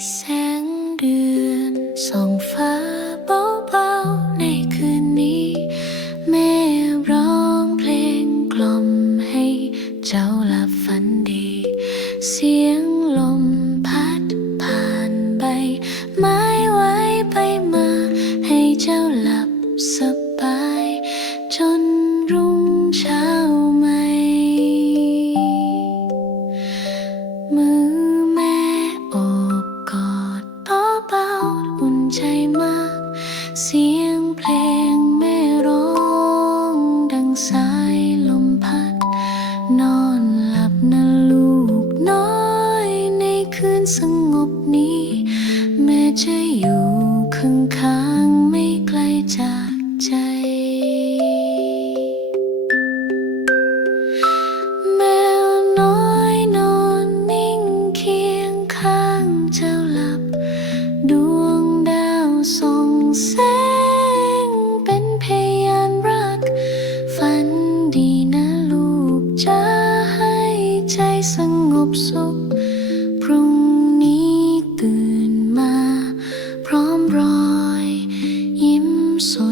แสงเดือนส่องฟ้าเบาๆในคืนนี้ แม่ร้องเพลงกล่อมให้เจ้าหลับฝันดี เสียง เจ้าหลับ ดวงดาวส่งแสง เป็นพยานรัก ฝันดีนะลูกจะให้ใจสงบสุข พรุ่งนี้ตื่นมา พร้อมรอย ยิ้มสด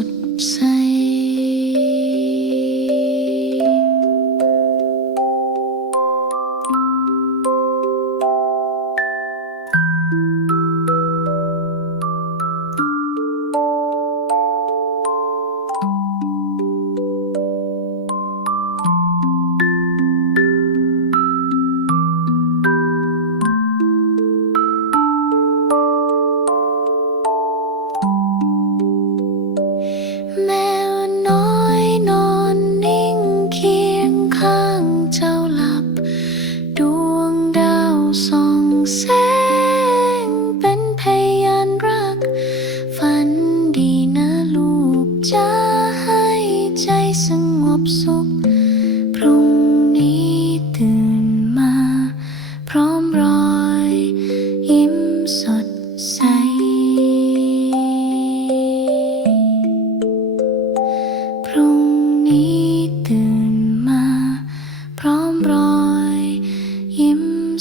แ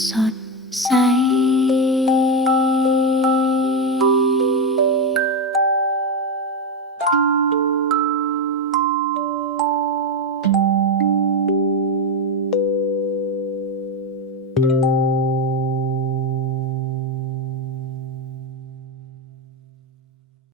inside.